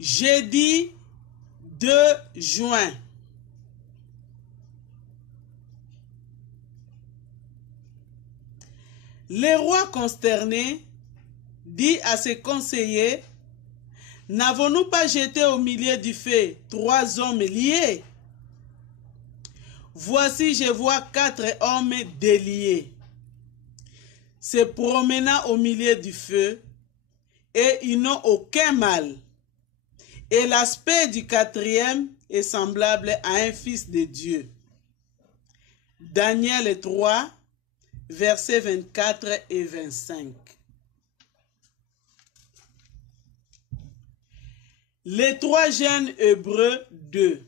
Jeudi 2 juin. Le roi consterné dit à ses conseillers: n'avons-nous pas jeté au milieu du feu 3 hommes liés? Voici, je vois 4 hommes déliés, se promenant au milieu du feu, et ils n'ont aucun mal. Et l'aspect du 4e est semblable à un fils de Dieu. Daniel 3, versets 24 et 25. Les 3 jeunes Hébreux 2.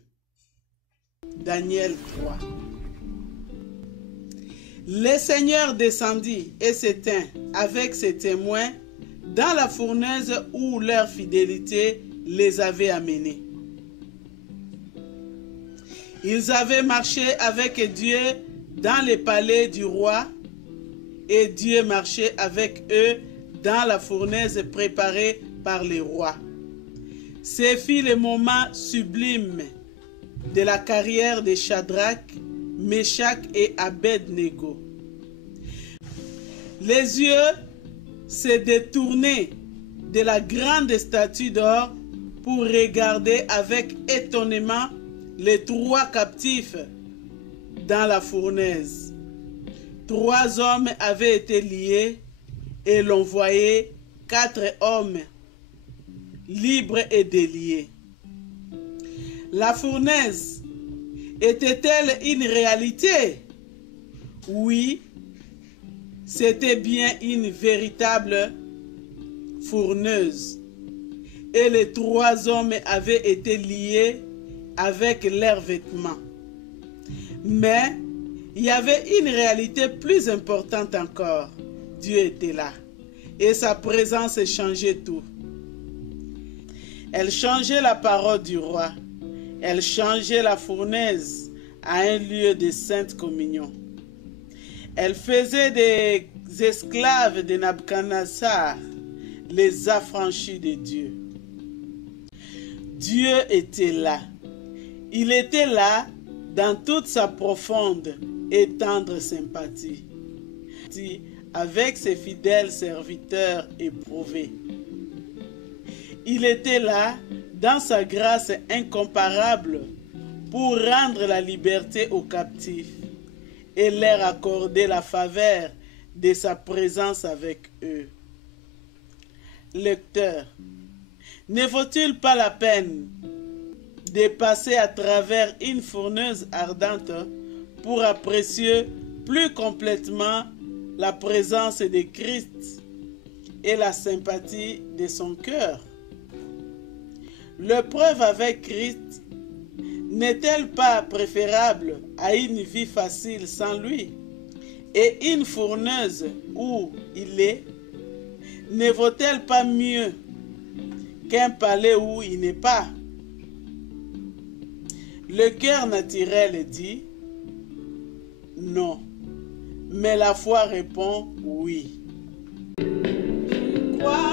Daniel 3. Le Seigneur descendit et s'éteint avec ses témoins dans la fournaise où leur fidélité les avait amenés. Ils avaient marché avec Dieu dans les palais du roi, et Dieu marchait avec eux dans la fournaise préparée par les rois. Ce fut le moment sublime de la carrière de Shadrach, Meshach et Abed-Nego. Les yeux se détournaient de la grande statue d'or pour regarder avec étonnement les 3 captifs dans la fournaise. 3 hommes avaient été liés et l'on voyait 4 hommes libres et déliés. La fournaise était-elle une réalité? Oui, c'était bien une véritable fourneuse. Et les 3 hommes avaient été liés avec leurs vêtements. Mais il y avait une réalité plus importante encore. Dieu était là. Et sa présence changeait tout. Elle changeait la parole du roi. Elle changeait la fournaise à un lieu de sainte communion. Elle faisait des esclaves de Nabuchodonosor les affranchis de Dieu. Dieu était là. Il était là dans toute sa profonde et tendre sympathie, avec ses fidèles serviteurs éprouvés. Il était là dans sa grâce incomparable pour rendre la liberté aux captifs et leur accorder la faveur de sa présence avec eux. Lecteur, ne vaut-il pas la peine de passer à travers une fournaise ardente pour apprécier plus complètement la présence de Christ et la sympathie de son cœur? L'épreuve avec Christ n'est-elle pas préférable à une vie facile sans lui? Et une fournaise où il est, ne vaut-elle pas mieux qu'un palais où il n'est pas? Le cœur naturel dit non, mais la foi répond oui. Je crois